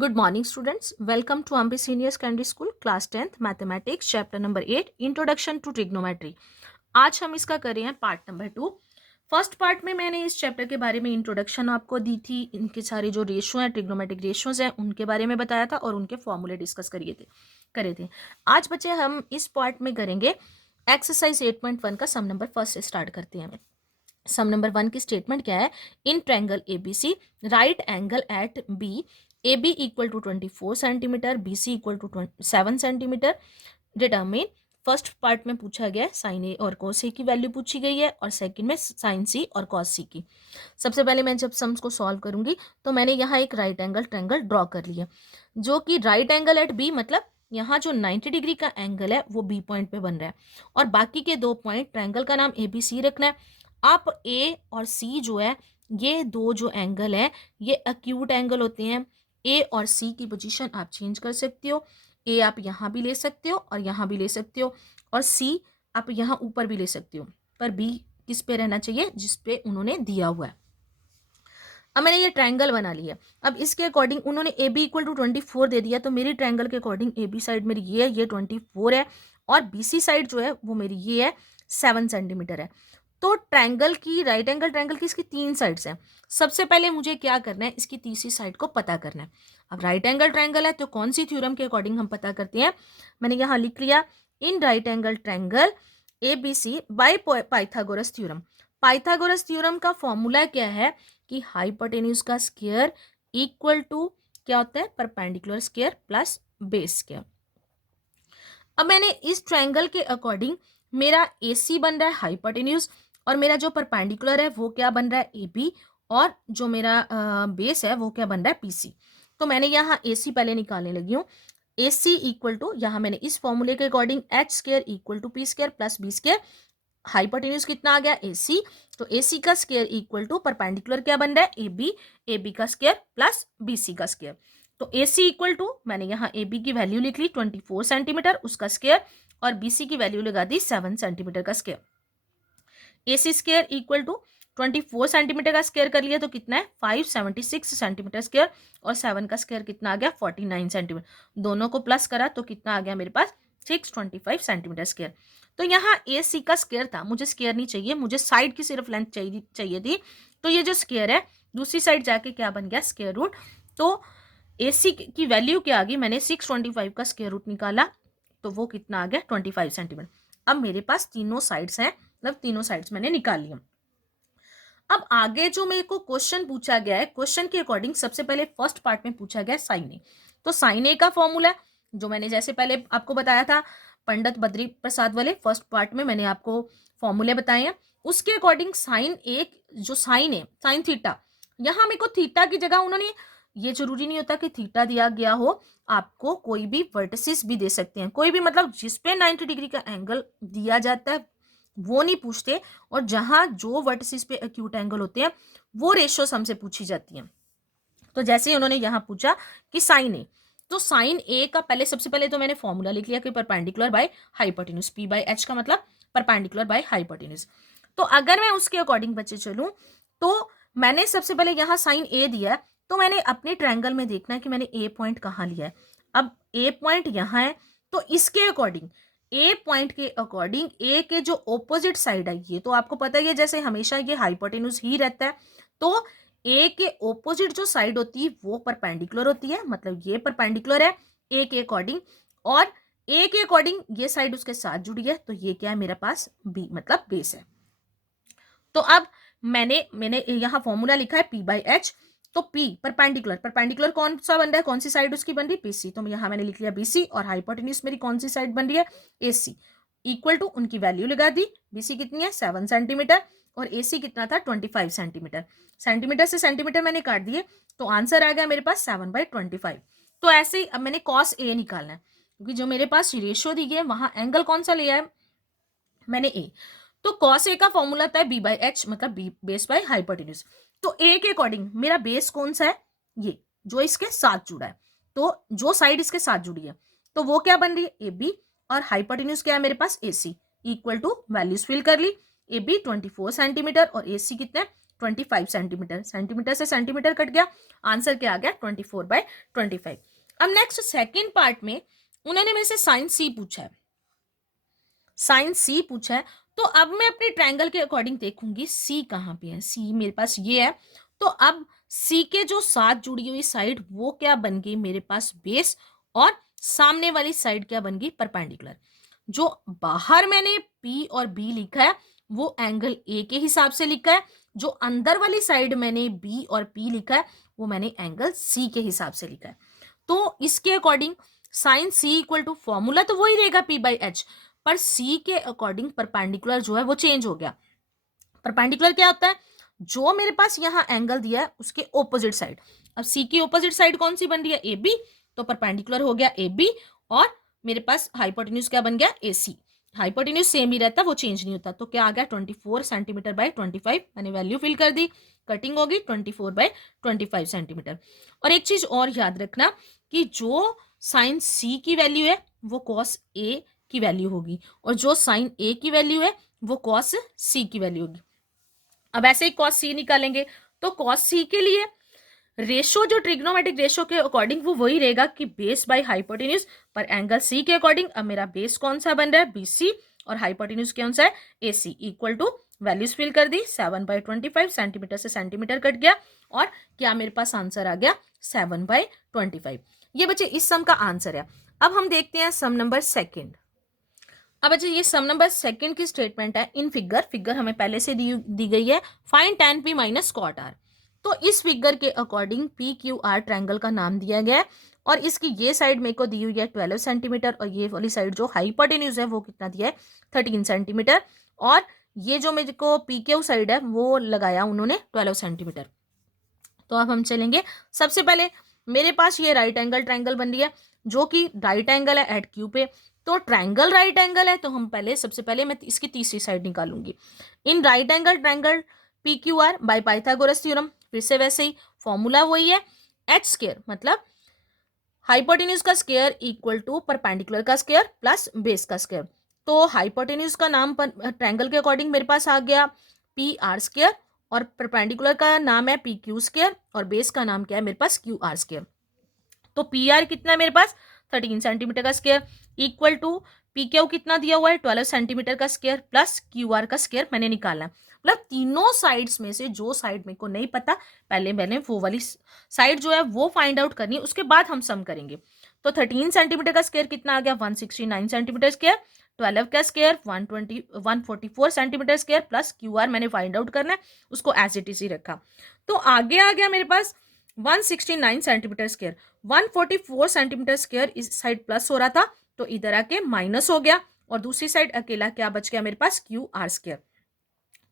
Good morning students, welcome to Ambi senior secondary school class 10th mathematics chapter number 8 introduction to trigonometry. आज हम इसका कर रहे हैं पार्ट नंबर 2। फर्स्ट पार्ट में मैंने इस चैप्टर के बारे में इंट्रोडक्शन आपको दी थी, इनके सारे जो रेशो हैं, ट्रिग्नोमेट्रिक रेशोज हैं, उनके बारे में बताया था और उनके फॉर्मूले डिस्कस करे थे। आज बच्चे हम इस पार्ट में करेंगे एक्सरसाइज 8.1 का सम नंबर फर्स्ट से स्टार्ट करते हैं। सम नंबर 1 की स्टेटमेंट क्या है? In triangle ABC right angle at B A B equal to 24 centimetre, B C equal to 7 centimetre. Determine, first part में पूछा गया है साइन ए और कॉस ए की वैल्यू पूछी गई है और सेकंड में साइन सी और कॉस सी की। सबसे पहले मैं जब सम्स को सॉल्व करूंगी तो मैंने यहाँ एक राइट एंगल ट्रायंगल ड्रॉ कर लिया, जो कि राइट एंगल एट बी मतलब यहाँ जो 90 डिग्री का एंगल है वो बी पॉइंट पे बन रहा है और बाकी के दो पॉइंट ट्रायंगल का नाम ए बी सी रखना है। आप ए और सी जो है, ये दो जो एंगल है ये एक्यूट एंगल होते हैं। ए और सी की पोजीशन आप चेंज कर सकते हो। ए आप यहाँ भी ले सकते हो और यहाँ भी ले सकते हो और सी आप यहाँ ऊपर भी ले सकते हो, पर बी किस पे रहना चाहिए? जिस पे उन्होंने दिया हुआ है। अब मैंने ये ट्रायंगल बना लिया। अब इसके अकॉर्डिंग उन्होंने ए बी इक्वल टू 24 दे दिया, तो मेरी ट्रायंगल के अकॉर्डिंग ए बी साइड मेरी ये है, ये 24 है और बी सी साइड जो है वो मेरी ये है, 7 सेंटीमीटर है। तो ट्रायंगल की, राइट एंगल ट्रायंगल की इसकी 3 साइड्स हैं। सबसे पहले मुझे क्या करना है? इसकी तीसरी साइड को पता करना है। अब राइट एंगल ट्रायंगल है तो कौन सी थ्योरम के अकॉर्डिंग हम पता करते हैं? मैंने यहाँ लिख लिया, in right angle triangle A B C by Pythagoras theorem. Pythagoras theorem का फॉर्मूला क्या है कि हाइपोटेन्यूज का स्क्वायर इक्वल टू क्या होता है? Perpendicular square plus base square. अब मैंने इस ट्रायंगल के अकॉर्डिंग मेरा ए सी बन रहा है हाइपोटेन्यूज और मेरा जो परपेंडिकुलर है वो क्या बन रहा है? ए बी, और जो मेरा बेस है वो क्या बन रहा है? P C. तो मैंने यहाँ ए सी पहले निकालने लगी हूँ। ए सी इक्वल टू, यहाँ मैंने इस फॉर्मूले के according H square equal to P square plus B square. Hypotenuse कितना आ गया? ए सी। तो ए सी का स्क्वायर इक्वल टू परपेंडिकुलर क्या बन रहा है? ए बी का स्क्वायर प्लस बी सी का स्क्वायर। तो ए सी इक्वल टू, मैंने यहाँ ए बी की वैल्यू लिख ली 24 सेंटीमीटर उसका स्क्वायर और बी सी की वैल्यू लगा दी 7 सेंटीमीटर का square. A C square equal to 24 centimetre का स्क्वायर कर लिया तो कितना है? 576 सेंटीमीटर स्क्वायर और 7 का स्क्वायर कितना आ गया? 49 सेंटीमीटर। दोनों को प्लस करा तो कितना आ गया मेरे पास? 625 सेंटीमीटर स्क्वायर। तो यहाँ ए सी का स्क्वायर था, मुझे स्क्वायर नहीं चाहिए, मुझे साइड की सिर्फ लेंथ चाहिए थी। तो ये जो स्क्वायर है दूसरी साइड जाके क्या बन गया? Square root. तो ए सी की वैल्यू क्या आ गई? मैंने 625 का स्क्वायर रूट निकाला तो वो कितना आ गया? 25 सेंटीमीटर। अब मेरे पास तीनों साइड्स हैं, मतलब तीनों साइड्स मैंने निकाल लिया। अब आगे जो मेरे को क्वेश्चन पूछा गया है, क्वेश्चन के अकॉर्डिंग सबसे पहले फर्स्ट पार्ट में पूछा गया साइन ए। तो साइन ए का फॉर्मूला जो मैंने जैसे पहले आपको बताया था पंडित बद्री प्रसाद वाले फर्स्ट पार्ट में, मैंने आपको फॉर्मूले बताए हैं। उसके अकॉर्डिंग साइन ए, जो साइन है साइन थीटा, यहाँ मेरे को थीटा की जगह उन्होंने, ये जरूरी नहीं होता कि थीटा दिया गया हो, आपको कोई भी वर्टिसिस भी दे सकते हैं, कोई भी, मतलब जिसपे 90 डिग्री का एंगल दिया जाता है वो नहीं पूछते, और जहां जो वर्टिसिस पे एक्यूट एंगल होते हैं वो रेशियोस हमसे पूछी जाती हैं। तो जैसे उन्होंने यहाँ पूछा कि साइन ए, तो साइन ए का पहले, सबसे पहले तो मैंने फॉर्मूला लिख लिया कि perpendicular by hypotenuse, P by H का मतलब परपेंडिकुलर बाय हाइपोटेन्यूज। तो अगर मैं उसके अकॉर्डिंग बच्चे चलूं तो मैंने सबसे पहले यहाँ साइन ए दिया है, तो मैंने अपने ट्रायंगल में देखना है कि मैंने ए पॉइंट कहाँ लिया है। अब ए पॉइंट यहाँ है तो इसके अकॉर्डिंग, ए पॉइंट के अकॉर्डिंग ए के जो ऑपोजिट साइड है, ये तो आपको पता ही है जैसे हमेशा ये हाइपोटेन्यूज ही रहता है, तो ए के ऑपोजिट जो साइड होती है वो परपेंडिकुलर होती है, मतलब ये परपेंडिकुलर है ए के अकॉर्डिंग, और ए के अकॉर्डिंग ये साइड उसके साथ जुड़ी है, तो ये क्या है मेरे पास? बी, मतलब बेस है। तो अब मैंने यहाँ फॉर्मूला लिखा है पी बाई एच। तो पी परपेंडिकुलर, परपेंडिकुलर कौन सा बन रहा है? कौन सी साइड उसकी बन रही है? बीसी। तो यहाँ मैंने लिख लिया बीसी, और हाइपोटेन्यूज मेरी कौन सी साइड बन रही है? एसी। इक्वल टू उनकी वैल्यू लगा दी, बीसी कितनी है? 7 सेंटीमीटर और एसी कितना था? 25 सेंटीमीटर। सेंटीमीटर से सेंटीमीटर मैंने काट दिए तो आंसर आ गया मेरे पास 7/25। तो ऐसे ही अब मैंने कॉस ए निकालना है, क्योंकि जो मेरे पास रेशियो दी है वहां एंगल कौन सा लिया है मैंने? ए। तो कॉस ए का फॉर्मूला था बी बाई एच, मतलब बी बेस बाय हाइपोटेन्यूज। तो ए के अकॉर्डिंग मेरा बेस कौन सा है? ये जो इसके साथ जुड़ा है, तो जो साइड इसके साथ जुड़ी है तो वो क्या बन रही है? ए बी, और हाइपोटेन्यूज क्या है मेरे पास? ए सी। इक्वल टू वैल्यूज फिल कर ली, ए बी 24 सेंटीमीटर और ए सी कितने? 25 सेंटीमीटर, सेंटीमीटर से सेंटीमीटर कट गया, आंसर क्या आ गया 24/25। अब नेक्स्ट सेकेंड पार्ट में उन्होंने मेरे से साइन सी पूछा है, साइन सी पूछा है। तो अब मैं अपने ट्रायंगल के अकॉर्डिंग देखूंगी सी कहाँ पे है, सी मेरे पास ये है। तो अब सी के जो साथ जुड़ी हुई साइड वो क्या बन गई मेरे पास बेस, और सामने वाली साइड क्या बन गई परपेंडिकुलर। जो बाहर मैंने पी और बी लिखा है वो एंगल ए के हिसाब से लिखा है, जो अंदर वाली साइड मैंने बी और पी लिखा है वो मैंने एंगल सी के हिसाब से लिखा है। तो इसके according sine C equal to formula तो वही रहेगा पी बाई एच, पर सी के अकॉर्डिंग परपेंडिकुलर जो है वो चेंज हो गया। परपेंडिकुलर क्या होता है, जो मेरे पास यहाँ एंगल दिया है उसके ऑपोजिट साइड। अब सी की ऑपोजिट साइड कौन सी बन रही है ए बी, तो परपेंडिकुलर हो गया ए बी, और मेरे पास हाइपोटेन्यूज क्या बन गया ए सी। हाइपोटेन्यूज सेम ही रहता, वो चेंज नहीं होता। तो क्या आ गया 24 सेंटीमीटर बाई 25, मैंने वैल्यू फिल कर दी, कटिंग होगी 24/25 सेंटीमीटर। और एक चीज और याद रखना कि जो साइन सी की वैल्यू है वो कॉस ए की वैल्यू होगी, और जो साइन ए की वैल्यू है वो कॉस सी की वैल्यू होगी। अब ऐसे ही कॉस सी निकालेंगे, तो कॉस सी के लिए रेशो जो ट्रिग्नोमेट्रिक रेशो के अकॉर्डिंग वो वही रहेगा कि बेस बाय हाइपोटेन्यूज, पर एंगल सी के अकॉर्डिंग अब मेरा बेस कौन सा बन रहा है बीसी, और हाइपोटेन्यूज कौन सा है AC, equal to values fill कर दी 7/25, सेंटीमीटर से सेंटीमीटर कट गया, और क्या मेरे पास आंसर आ गया 7/25। ये बच्चे इस सम का आंसर है। अब हम देखते हैं सम नंबर सेकेंड। अब अच्छा ये सम नंबर सेकंड की स्टेटमेंट है इन फिगर हमें पहले से दी गई है, find tan p minus cot R. तो इस फिगर के according P Q R triangle का नाम दिया गया है, और इसकी ये साइड मेरे को दी हुई है 12 सेंटीमीटर, और ये वाली साइड जो हाइपोटेन्यूज है वो कितना दिया है 13 सेंटीमीटर, और ये जो मेरे को पी क्यू साइड है वो लगाया उन्होंने 12 सेंटीमीटर। तो अब हम चलेंगे, सबसे पहले मेरे पास ये राइट एंगल ट्रायंगल बन रही है जो कि राइट एंगल है एट क्यू पे। तो ट्रायंगल राइट एंगल है, तो हम पहले सबसे पहले मैं इसकी तीसरी साइड निकालूंगी। In right angle triangle P Q R by Pythagoras theorem, फिर से वैसे ही फॉर्मूला वही है, एच स्क्वायर मतलब हाइपोटेन्यूज का स्क्वायर इक्वल टू परपेंडिकुलर का स्क्वायर प्लस बेस का स्क्वायर। तो हाइपोटेन्यूज का नाम ट्रायंगल के अकॉर्डिंग मेरे पास आ गया पी आर स्क्वायर, और परपेंडिकुलर का नाम है पी क्यू स्क्वायर, और बेस का नाम क्या है मेरे पास क्यू आर स्क्वायर। तो पी आर कितना है मेरे पास 13 सेंटीमीटर का square, equal to P Q कितना दिया हुआ है 12 सेंटीमीटर का स्क्वायर, प्लस क्यू आर का स्क्वायर मैंने निकालना है। मतलब तीनों साइड्स में से जो साइड मेरे को नहीं पता पहले मैंने वो वाली साइड जो है वो फाइंड आउट करनी है, उसके बाद हम सम करेंगे। तो 13 सेंटीमीटर का स्क्वायर कितना आ गया 169 सेंटीमीटर स्क्वायर, 12 का square 144 centimetre square, plus Q are मैंने फाइंड आउट करना है, उसको एज इट इज ही रखा। तो आगे आ गया मेरे पास 169 सेंटीमीटर स्क्वायर, 144 सेंटीमीटर स्क्वायर इस साइड प्लस हो रहा था तो इधर आके माइनस हो गया, और दूसरी साइड अकेला क्या बच गया मेरे पास क्यू आर स्क्वायर।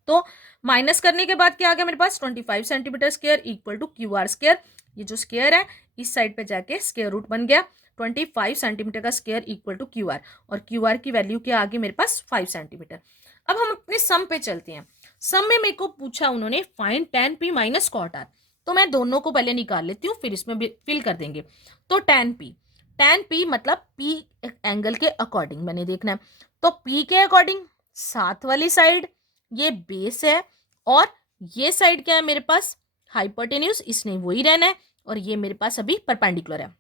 तो माइनस करने के बाद क्या आ गया मेरे पास 25 centimetre square equal to Q R square. ये जो स्क्वायर है इस साइड पे जाके स्क्वायर रूट बन गया, 25 सेंटीमीटर का square equal to Q R, और क्यू आर की वैल्यू क्या आ गई मेरे पास 5 सेंटीमीटर। अब हम अपने सम पे चलते हैं। सम में मेरे को पूछा उन्होंने find tan p minus cot R, तो मैं दोनों को पहले निकाल लेती हूँ फिर इसमें फिल कर देंगे। तो tan p मतलब p एंगल के अकॉर्डिंग मैंने देखना है। तो p के अकॉर्डिंग साथ वाली साइड ये बेस है, और ये साइड क्या है मेरे पास हाइपोटेन्यूज, इसने वही रहना है, और ये मेरे पास अभी परपेंडिकुलर है।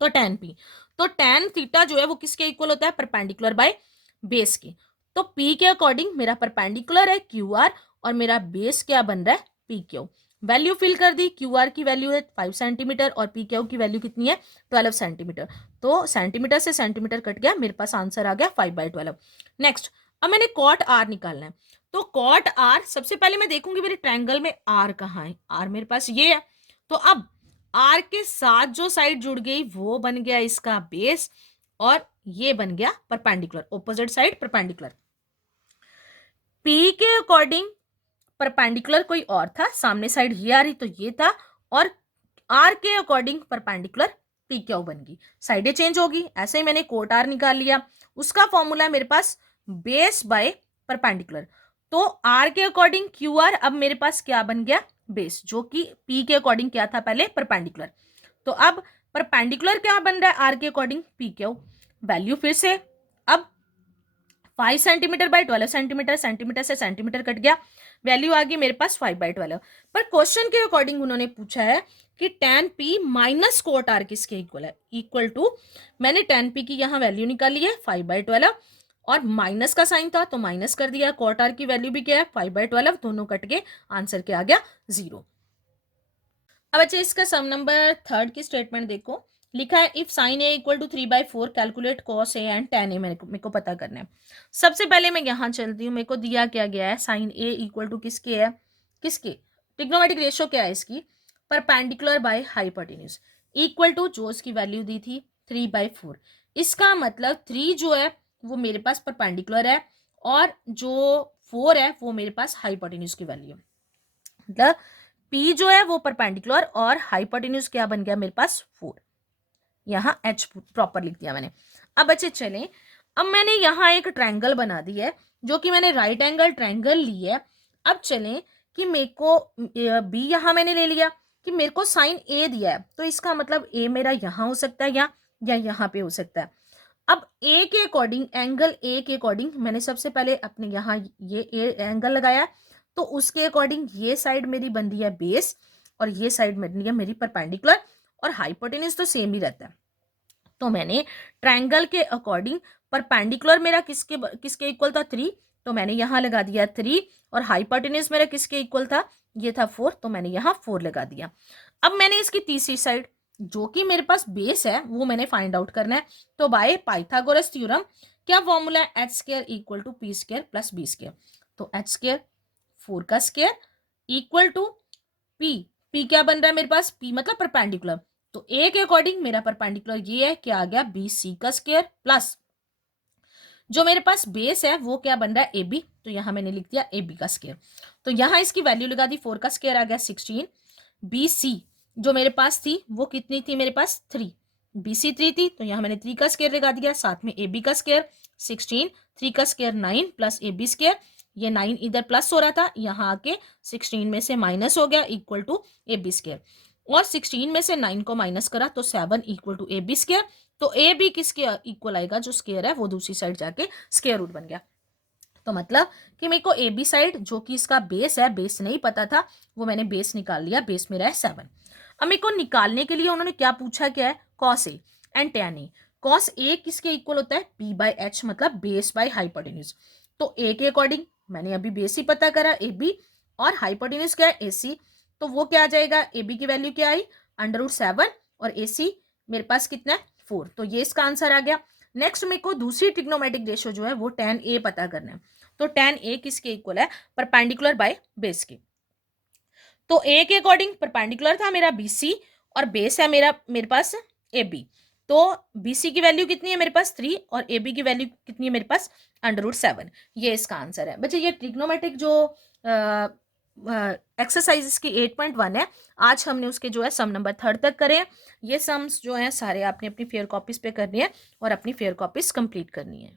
तो tan p, तो tan थीटा जो है वो किसके इक्वल होता है परपेंडिकुलर बाय बेस के। तो p के अकॉर्डिंग मेरा परपेंडिकुलर है क्यू आर, और मेरा बेस क्या बन रहा है पी क्यू। वैल्यू फिल कर दी, क्यू आर की वैल्यू है 5 सेंटीमीटर और पी क्यू की वैल्यू कितनी है 12 सेंटीमीटर। तो सेंटीमीटर से सेंटीमीटर कट गया, मेरे पास आंसर आ गया 5/12। नेक्स्ट अब मैंने कॉट आर निकालना है। तो कॉट आर सबसे पहले मैं देखूंगी मेरे ट्रायंगल में आर कहाँ है, आर मेरे पास ये है। तो अब आर के साथ जो साइड जुड़ गई वो बन गया इसका बेस, और ये बन गया perpendicular, opposite side perpendicular. P के अकॉर्डिंग परपेंडिकुलर कोई और था, सामने साइड ये आ रही तो ये था, और आर के अकॉर्डिंग परपेंडिकुलर पी क्यू बन गई, साइडें चेंज होगी। ऐसे ही मैंने कोट आर निकाल लिया, उसका फॉर्मूला है मेरे पास बेस बाय परपेंडिकुलर। तो आर के अकॉर्डिंग क्यू आर अब मेरे पास क्या बन गया बेस, जो कि पी के अकॉर्डिंग क्या था पहले परपेंडिकुलर। तो अब परपेंडिकुलर क्या बन रहा है आर के अकॉर्डिंग पी क्यू, वैल्यू फिर से अब 5 सेंटीमीटर बाय 12 सेंटीमीटर, सेंटीमीटर से सेंटीमीटर कट गया, वैल्यू आ गई मेरे पास 5/12। पर क्वेश्चन के अकॉर्डिंग उन्होंने पूछा है कि tan p minus cot r किसके इक्वल है, इक्वल टू, मैंने tan p की यहाँ वैल्यू निकाली है 5/12 और माइनस का साइन था तो माइनस कर दिया, कोट r की वैल्यू भी क्या है 5/12, दोनों कट के आंसर क्या आ गया 0। अब अच्छा इसका सम नंबर 3 की स्टेटमेंट देखो, लिखा है if sine A equal to 3/4 calculate cos A and tan A, मेरे को पता करना है। सबसे पहले मैं यहाँ चलती हूँ, मेरे को दिया क्या गया है, साइन ए इक्वल टू किसके है, किसके, ट्रिग्नोमेट्रिक रेशियो क्या है इसकी, perpendicular by hypotenuse, equal to जो इसकी वैल्यू दी थी 3/4। इसका मतलब 3 जो है वो मेरे पास परपेंडिकुलर है और जो 4 है वो मेरे पास हाइपोटेन्यूज की वैल्यू है। मतलब P जो है वो परपेंडिकुलर और हाइपोटेन्यूज क्या बन गया मेरे पास 4, यहाँ H प्रॉपर लिख दिया मैंने। अब बच्चे चलें, अब मैंने यहाँ एक ट्रायंगल बना दी है जो कि मैंने राइट एंगल ट्रायंगल ली है। अब चलें कि मेरे को B यहाँ मैंने ले लिया कि मेरे को साइन A दिया है, तो इसका मतलब A मेरा यहाँ हो सकता है या यहाँ पे हो सकता है। अब A के अकॉर्डिंग, एंगल A के अकॉर्डिंग मैंने सबसे पहले अपने यहाँ ये एंगल लगाया, तो उसके अकॉर्डिंग ये साइड मेरी बन रही है बेस और ये साइड बन रही है मेरी परपेंडिकुलर, और हाइपोटेन्यूज तो सेम ही रहता है। तो मैंने ट्रायंगल के अकॉर्डिंग परपेंडिकुलर मेरा किसके किसके इक्वल था 3, तो मैंने यहाँ लगा दिया 3, और हाइपोटेन्यूज मेरा किसके इक्वल था, ये था 4, तो मैंने यहाँ 4 लगा दिया। अब मैंने इसकी तीसरी साइड जो कि मेरे पास बेस है वो मैंने फाइंड आउट करना है। तो बाय पाइथागोरस थ्योरम क्या फॉर्मूला है, H square equal to P square plus B square. तो एच स्क्वायर 4 का स्क्वायर इक्वल टू पी क्या बन रहा है मेरे पास, पी मतलब परपेंडिकुलर, तो ए के अकॉर्डिंग मेरा परपेंडिकुलर ये है, क्या आ गया बी सी का स्क्वायर प्लस जो मेरे पास बेस है वो क्या बन रहा है ए बी, तो यहां मैंने लिख दिया ए बी का स्क्वायर। तो यहां इसकी वैल्यू लगा दी, 4 का स्क्वायर आ गया 16, बी सी जो मेरे पास थी वो कितनी थी मेरे पास 3, बी सी 3 थी, तो यहां मैंने 3 का स्क्वायर लगा दिया, साथ में ए बी का स्क्वायर 16, 3 का square 9 plus A B square, ये 9 इधर प्लस हो रहा था, यहाँ आके 16 में से माइनस हो गया equal to A B square, और 16 में से 9 को माइनस करा तो 7 equal to A B square. तो ए बी किसके इक्वल आएगा, जो स्क्वायर है वो दूसरी साइड जाके स्क्वायर रूट बन गया। तो मतलब कि मेरे को ए बी साइड जो कि इसका बेस है, बेस नहीं पता था, वो मैंने बेस निकाल लिया, बेस मेरा है 7। अब मेरे को निकालने के लिए उन्होंने क्या पूछा, क्या है cos A and tan A. Cos A किसके इक्वल होता है, p बाय एच, मतलब बेस बाय हाइपोटेन्यूज। तो ए के अकॉर्डिंग मैंने अभी बेस ही पता करा ए बी, और हाइपोटेन्यूज क्या है ए सी, तो वो क्या आ जाएगा, ए बी की वैल्यू क्या आई √7 और ए सी मेरे पास कितना है 4, तो ये इसका आंसर आ गया। नेक्स्ट मेरे को दूसरी ट्रिग्नोमेट्रिक रेशियो जो है वो tan ए पता करना है। तो tan ए किसके इक्वल है, परपेंडिकुलर बाय बेस के। तो ए के अकॉर्डिंग परपेंडिकुलर था मेरा BC और बेस है मेरे पास AB। तो BC की वैल्यू कितनी है मेरे पास 3 और AB की वैल्यू कितनी है मेरे पास √7। ये इसका आंसर है बच्चे। ये ट्रिग्नोमेट्रिक जो एक्सरसाइज इसकी 8.1 है, आज हमने उसके जो है सम नंबर 3 तक करे हैं। ये सम्स जो है सारे आपने अपनी फेयर कॉपीज पे करनी है और अपनी फेयर कॉपीज कंप्लीट करनी है।